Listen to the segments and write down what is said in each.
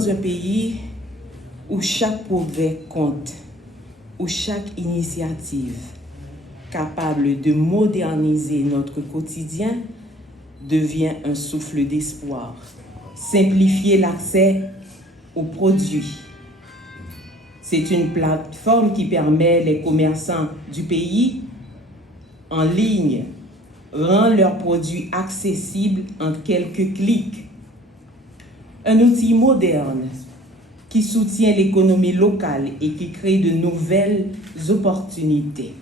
dans un pays où chaque progrès compte, où chaque initiative capable de moderniser notre quotidien devient un souffle d'espoir. Simplifier l'accès aux produits. C'est une plateforme qui permet les commerçants du pays en ligne rend leurs produits accessibles en quelques clics. Un outil moderne qui soutient l'économie locale et qui crée de nouvelles opportunités.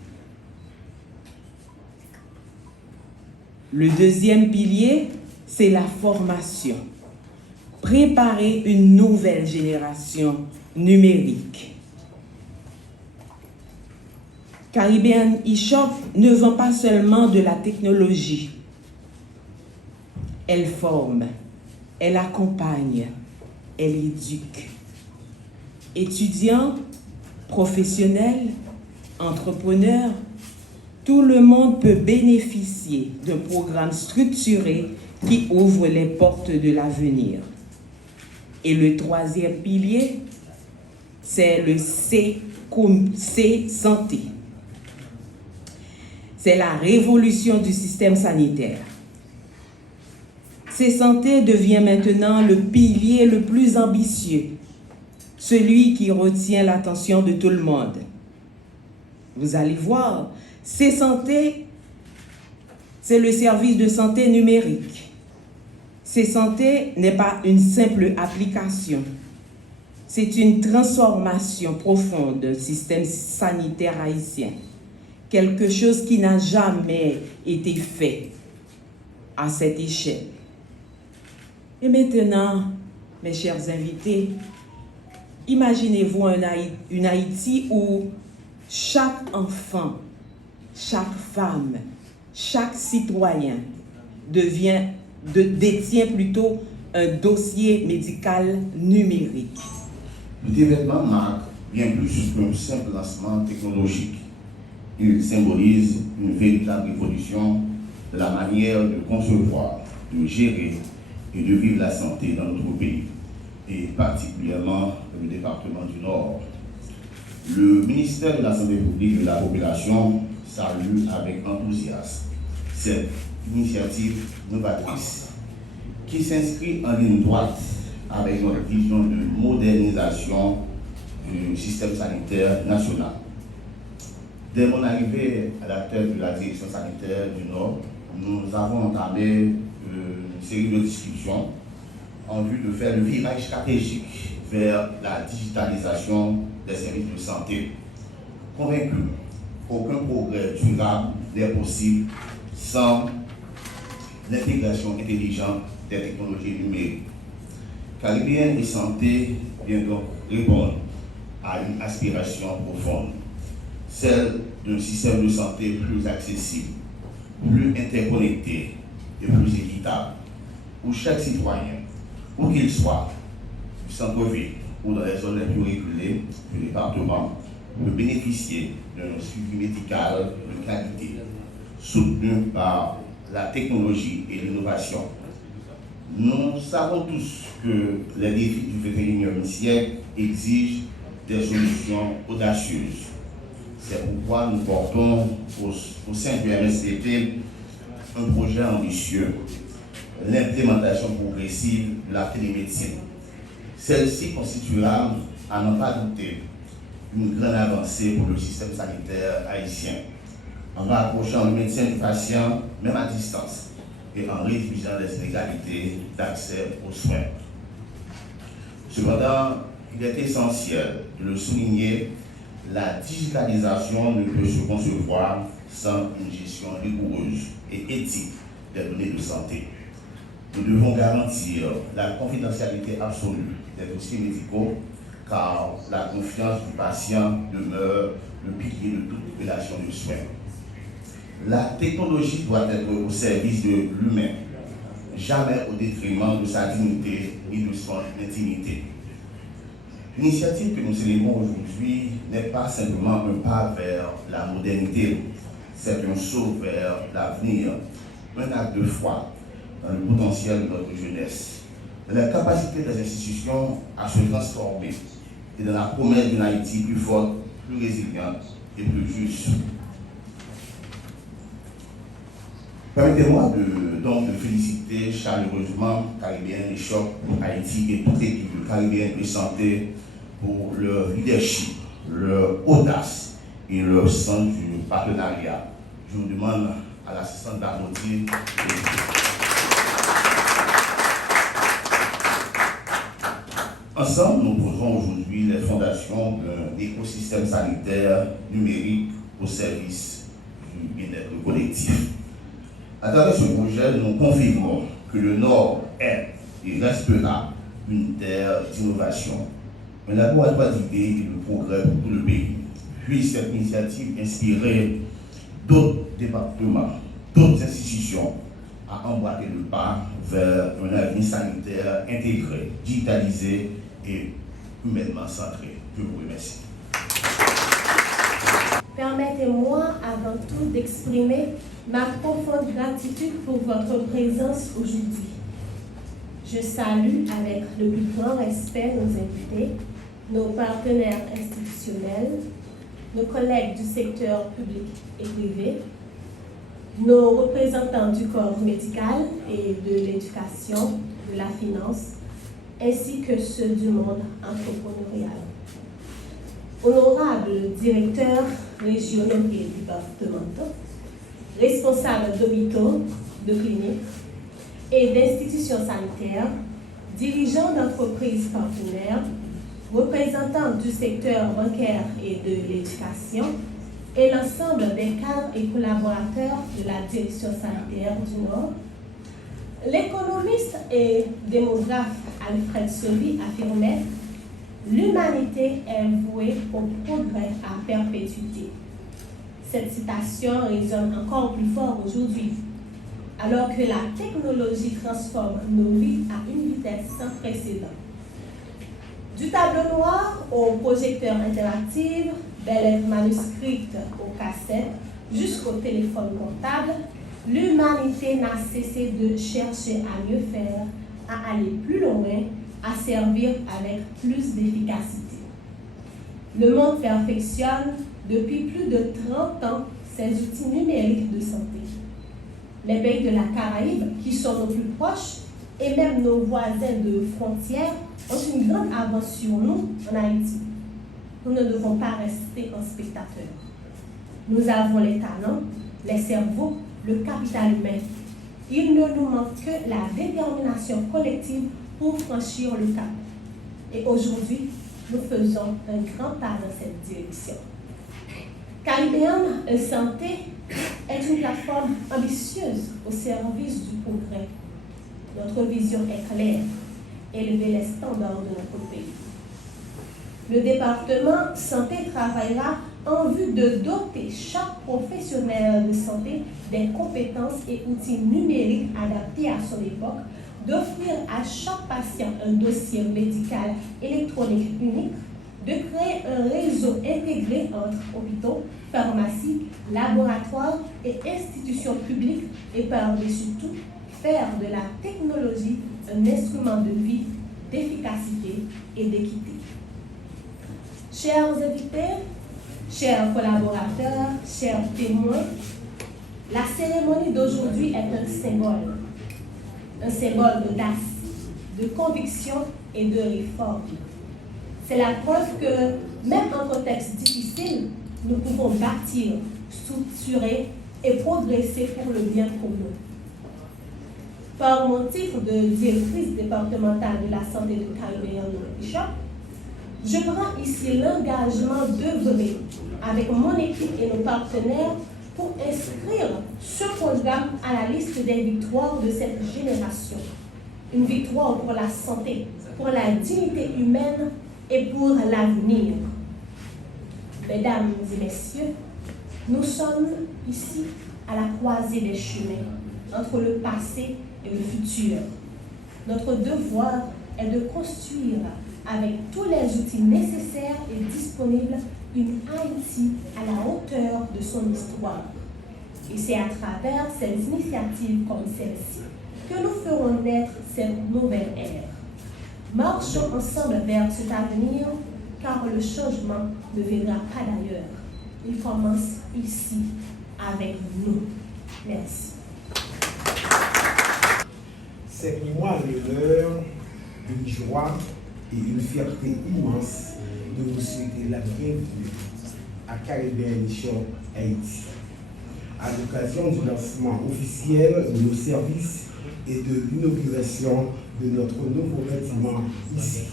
Le deuxième pilier, c'est la formation. Préparer une nouvelle génération numérique. Caribbean eShop ne vend pas seulement de la technologie. Elle forme, elle accompagne, elle éduque. Étudiants, professionnels, entrepreneurs, tout le monde peut bénéficier d'un programme structuré qui ouvre les portes de l'avenir. Et le troisième pilier, c'est le C Santé. C'est la révolution du système sanitaire. C Santé devient maintenant le pilier le plus ambitieux, celui qui retient l'attention de tout le monde. Vous allez voir, C Santé, c'est le service de santé numérique. C Santé n'est pas une simple application. C'est une transformation profonde du système sanitaire haïtien. Quelque chose qui n'a jamais été fait à cette échelle. Et maintenant, mes chers invités, imaginez-vous une Haïti où chaque enfant, chaque femme, chaque citoyen détient plutôt un dossier médical numérique. Le développement marque bien plus qu'un simple lancement technologique. Il symbolise une véritable évolution de la manière de concevoir, de gérer et de vivre la santé dans notre pays, et particulièrement dans le département du Nord. Le ministère de la Santé publique et de la Population salue avec enthousiasme cette initiative novatrice qui s'inscrit en ligne droite avec notre vision de modernisation du système sanitaire national. Dès mon arrivée à la tête de la direction sanitaire du Nord, nous avons entamé une série de discussions en vue de faire le virage stratégique vers la digitalisation des services de santé, convaincus qu'aucun progrès durable n'est possible sans l'intégration intelligente des technologies numériques. Caribbean et Santé vient donc répondre à une aspiration profonde, celle d'un système de santé plus accessible, plus interconnecté et plus équitable, où chaque citoyen, où qu'il soit, du centre-ville ou dans les zones les plus reculées du département, peut bénéficier d'un suivi médical de qualité, soutenu par la technologie et l'innovation. Nous savons tous que les défis du XXIe siècle exigent des solutions audacieuses. C'est pourquoi nous portons au sein du MSTP un projet ambitieux, l'implémentation progressive de la télémédecine. Celle-ci constituera, à n'en pas douter, une grande avancée pour le système sanitaire haïtien, en rapprochant le médecin du patient, même à distance, et en réduisant les inégalités d'accès aux soins. Cependant, il est essentiel de le souligner, la digitalisation ne peut se concevoir sans une gestion rigoureuse et éthique des données de santé. Nous devons garantir la confidentialité absolue des dossiers médicaux, car la confiance du patient demeure le pilier de toute relation de soins. La technologie doit être au service de l'humain, jamais au détriment de sa dignité et de son intimité. L'initiative que nous célébrons aujourd'hui n'est pas simplement un pas vers la modernité, c'est un saut vers l'avenir, un acte de foi dans le potentiel de notre jeunesse, la capacité des institutions à se transformer et dans la promesse d'une Haïti plus forte, plus résiliente et plus juste. Permettez-moi donc de féliciter chaleureusement Caribéen Choc, Haïti et toute l'équipe de Caribéen de santé pour leur leadership, leur audace et leur sens du partenariat. Je vous demande à l'assistante d'applaudir. Ensemble, nous posons aujourd'hui les fondations d'un écosystème sanitaire numérique au service du bien-être collectif. À travers ce projet, nous confirmons que le Nord est et restera une terre d'innovation, un laboratoire d'idées et de progrès pour tout le pays. Puis cette initiative inspirer d'autres départements, d'autres institutions à emboîter le pas vers un avenir sanitaire intégré, digitalisé et humainement centré. Je vous remercie. Permettez-moi avant tout d'exprimer ma profonde gratitude pour votre présence aujourd'hui. Je salue avec le plus grand respect nos invités, nos partenaires institutionnels, nos collègues du secteur public et privé, nos représentants du corps médical et de l'éducation, de la finance, ainsi que ceux du monde entrepreneurial. Honorables directeurs régionaux et départementaux, responsables d'hôpitaux, de cliniques et d'institutions sanitaires, dirigeants d'entreprises partenaires, représentants du secteur bancaire et de l'éducation et l'ensemble des cadres et collaborateurs de la direction sanitaire du Nord, l'économiste et démographe Alfred Sauvy affirmait « L'humanité est vouée au progrès à perpétuité ». Cette citation résonne encore plus fort aujourd'hui, alors que la technologie transforme nos vies à une vitesse sans précédent. Du tableau noir au projecteur interactif, des lettres manuscrites aux cassettes, jusqu'au téléphone portable, l'humanité n'a cessé de chercher à mieux faire, à aller plus loin, à servir avec plus d'efficacité. Le monde perfectionne depuis plus de 30 ans ses outils numériques de santé. Les pays de la Caraïbe, qui sont nos plus proches, et même nos voisins de frontières, ont une grande avance sur nous en Haïti. Nous ne devons pas rester en spectateurs. Nous avons les talents, les cerveaux, le capital humain. Il ne nous manque que la détermination collective pour franchir le cap. Et aujourd'hui, nous faisons un grand pas dans cette direction. Caribéen Santé est une plateforme ambitieuse au service du progrès. Notre vision est claire, élever les standards de notre pays. Le département santé travaillera en vue de doter chaque professionnel de santé des compétences et outils numériques adaptés à son époque, d'offrir à chaque patient un dossier médical électronique unique, de créer un réseau intégré entre hôpitaux, pharmacies, laboratoires et institutions publiques et par-dessus tout, faire de la technologie un instrument de vie, d'efficacité et d'équité. Chers invités, chers collaborateurs, chers témoins, la cérémonie d'aujourd'hui est un symbole d'audace, de conviction et de réforme. C'est la preuve que, même en contexte difficile, nous pouvons bâtir, structurer et progresser pour le bien commun. Par mon titre de directrice départementale de la santé de Caribéen Bishop, je prends ici l'engagement d'œuvrer avec mon équipe et nos partenaires pour inscrire ce programme à la liste des victoires de cette génération. Une victoire pour la santé, pour la dignité humaine et pour l'avenir. Mesdames et messieurs, nous sommes ici à la croisée des chemins, entre le passé et le futur. Notre devoir est de construire avec tous les outils nécessaires et disponibles une Haïti à la hauteur de son histoire. Et c'est à travers ces initiatives comme celle-ci que nous ferons naître cette nouvelle ère. Marchons ensemble vers cet avenir, car le changement ne viendra pas d'ailleurs. Il commence ici, avec nous. Merci. C'est pour moi l'honneur, une joie et une fierté immense de vous souhaiter la bienvenue à Caribbean Shop Haïti, à l'occasion du lancement officiel de nos services et de l'inauguration de notre nouveau bâtiment ici,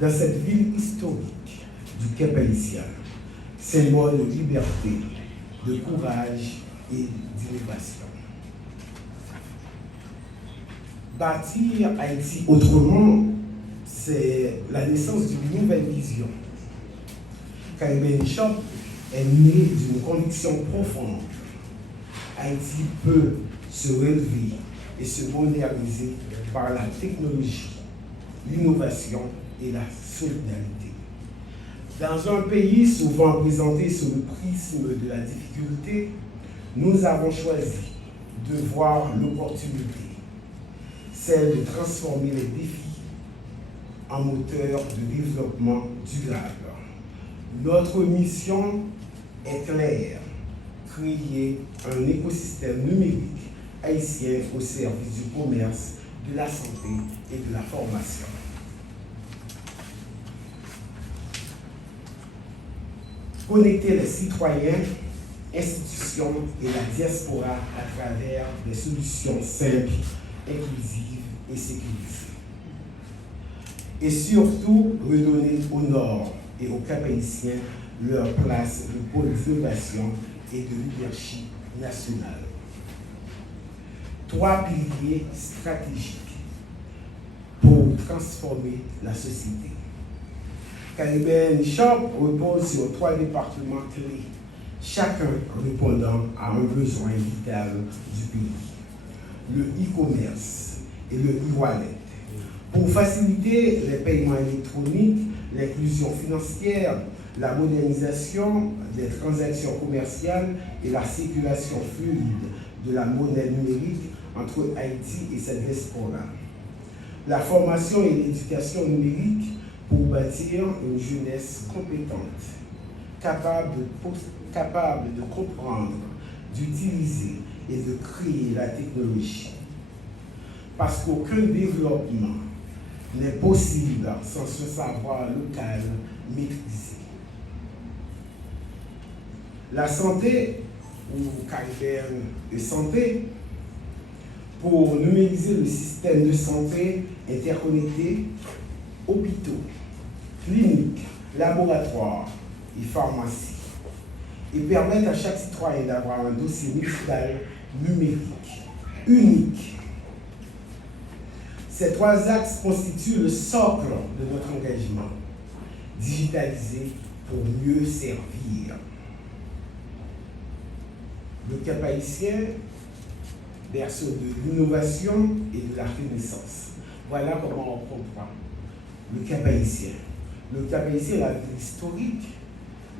dans cette ville historique du Cap Haïtien, symbole de liberté, de courage et d'innovation. Bâtir Haïti autrement, c'est la naissance d'une nouvelle vision. Caribbean Shop est né d'une conviction profonde. Haïti peut se relever et se moderniser par la technologie, l'innovation et la solidarité. Dans un pays souvent présenté sous le prisme de la difficulté, nous avons choisi de voir l'opportunité, celle de transformer les défis en moteur de développement durable. Notre mission est claire, créer un écosystème numérique haïtien au service du commerce, de la santé et de la formation. Connecter les citoyens, institutions et la diaspora à travers des solutions simples, inclusives et sécurisées. Et surtout, redonner au Nord et aux Cap haïtiens leur place de pôle d'innovation et de leadership national. 3 piliers stratégiques pour transformer la société. Caribbean Shop repose sur 3 départements clés, chacun répondant à un besoin vital du pays. Le e-commerce et le e-wallet, pour faciliter les paiements électroniques, l'inclusion financière, la modernisation des transactions commerciales et la circulation fluide de la monnaie numérique entre Haïti et sa diaspora. La formation et l'éducation numérique pour bâtir une jeunesse compétente, capable de comprendre, d'utiliser et de créer la technologie. Parce qu'aucun développement n'est possible sans ce savoir local maîtrisé. La santé, ou Caribbean de santé, pour numériser le système de santé interconnecté, hôpitaux, cliniques, laboratoires et pharmacies, et permettre à chaque citoyen d'avoir un dossier médical numérique, unique. Ces 3 axes constituent le socle de notre engagement, digitaliser pour mieux servir. Le Cap haïtien, berceau de l'innovation et de la renaissance. Voilà comment on comprend le Cap haïtien. Le Cap haïtien est la ville historique,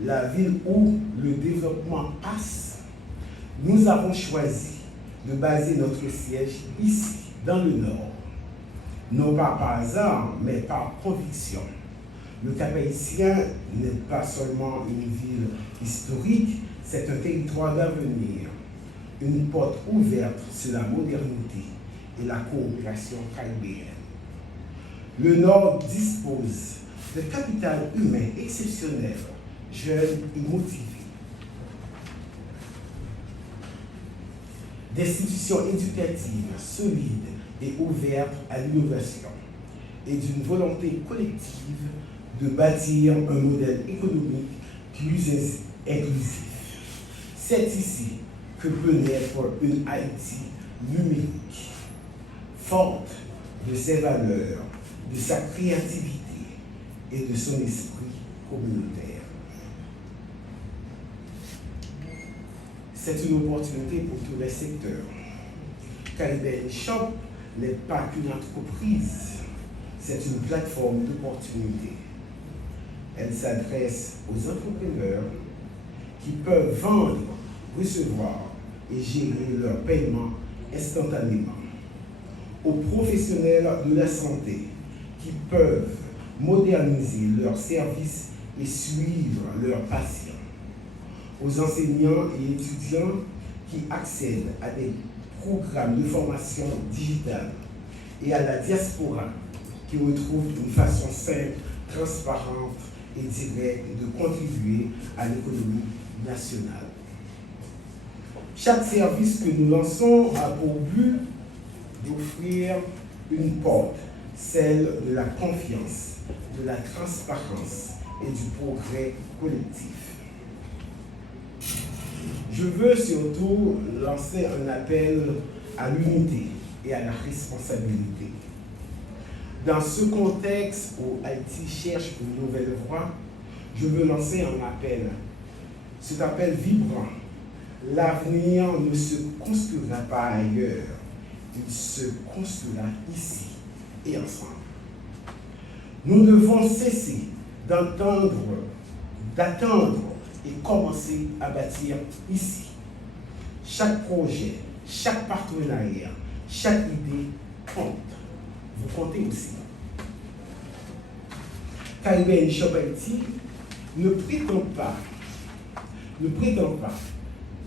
la ville où le développement passe. Nous avons choisi de baser notre siège ici, dans le Nord. Non pas par hasard, mais par conviction. Le Cap haïtien n'est pas seulement une ville historique, c'est un territoire d'avenir, une porte ouverte sur la modernité et la coopération caribéenne. Le Nord dispose de capital humain exceptionnel, jeune et motivé, d'institutions éducatives solides et ouvertes à l'innovation, et d'une volonté collective de bâtir un modèle économique plus inclusif. C'est ici que peut naître une Haïti numérique, forte de ses valeurs, de sa créativité et de son esprit communautaire. C'est une opportunité pour tous les secteurs. Caribbean Shop n'est pas qu'une entreprise, c'est une plateforme d'opportunités. Elle s'adresse aux entrepreneurs qui peuvent vendre, recevoir et gérer leurs paiements instantanément, aux professionnels de la santé qui peuvent moderniser leurs services et suivre leurs patients, aux enseignants et étudiants qui accèdent à des programmes de formation digitale et à la diaspora qui retrouve une façon simple, transparente et directe de contribuer à l'économie nationale. Chaque service que nous lançons a pour but d'offrir une porte, celle de la confiance, de la transparence et du progrès collectif. Je veux surtout lancer un appel à l'unité et à la responsabilité. Dans ce contexte où Haïti cherche une nouvelle voie, je veux lancer un appel. Cet appel vibrant. L'avenir ne se construira pas ailleurs, il se construira ici et ensemble. Nous devons cesser d'attendre et commencer à bâtir ici. Chaque projet, chaque partenariat, chaque idée compte. Vous comptez aussi. Caribbean Shop Haïti ne prétend pas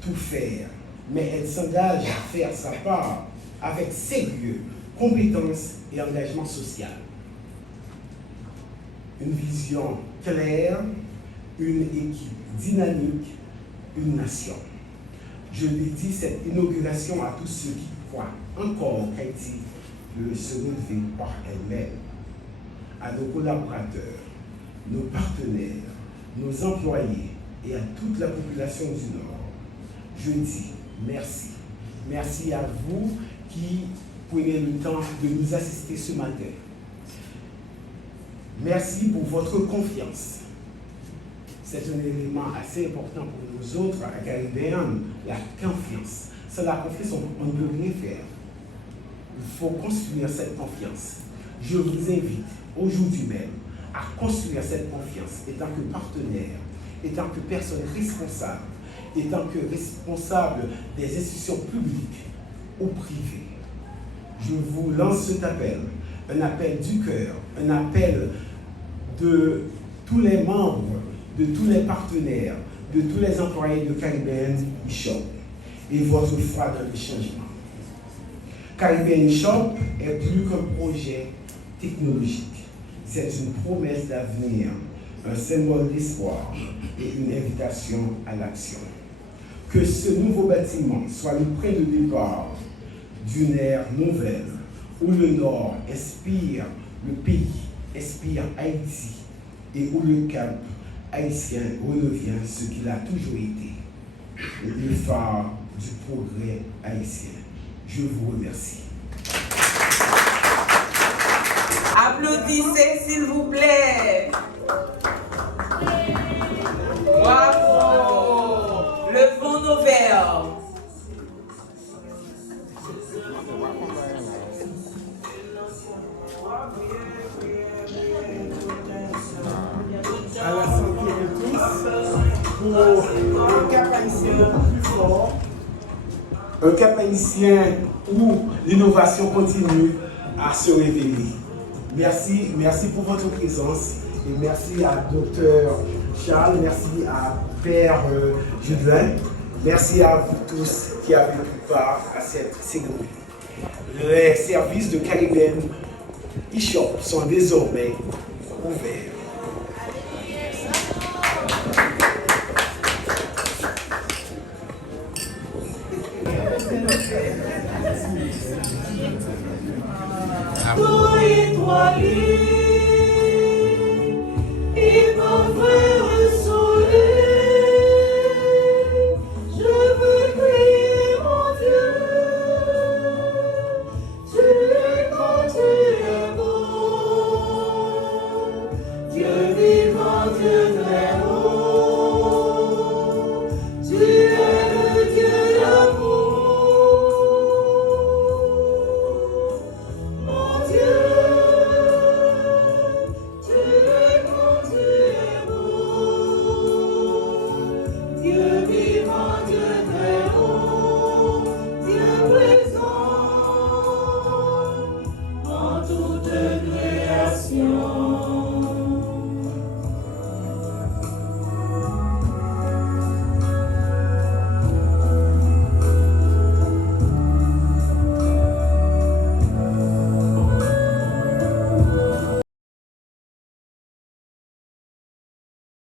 tout faire, mais elle s'engage à faire sa part avec sérieux, compétence et engagement social. Une vision claire, une équipe dynamique, une nation. Je dédie cette inauguration à tous ceux qui croient encore qu'Haïti peut se relever par elle-même, à nos collaborateurs, nos partenaires, nos employés et à toute la population du Nord. Je dis merci. Merci à vous qui prenez le temps de nous assister ce matin. Merci pour votre confiance. C'est un élément assez important pour nous autres, à Caribéen, la confiance. Sans la confiance, on ne peut rien faire. Il faut construire cette confiance. Je vous invite aujourd'hui même à construire cette confiance étant que partenaire, étant que personne responsable, étant que responsable des institutions publiques ou privées. Je vous lance cet appel, un appel du cœur, un appel de tous les membres, de tous les partenaires, de tous les employés de Caribbean Shop et votre foi dans le changement. Caribbean Shop est plus qu'un projet technologique. C'est une promesse d'avenir, un symbole d'espoir et une invitation à l'action. Que ce nouveau bâtiment soit le point de départ d'une ère nouvelle où le Nord inspire le pays, inspire Haïti et où le cap haïtien redevient ce qu'il a toujours été, le phare du progrès haïtien. Je vous remercie. Applaudissez s'il vous plaît. Bravo. Levons nos verres. À la santé de tous, pour un cap haïtien plus fort, un cap haïtien où l'innovation continue à se révéler. Merci pour votre présence et merci à Dr Charles, merci à Père Judelin, merci à vous tous qui avez pris part à cette cérémonie. Les services de Caribbean Shop sont désormais ouverts.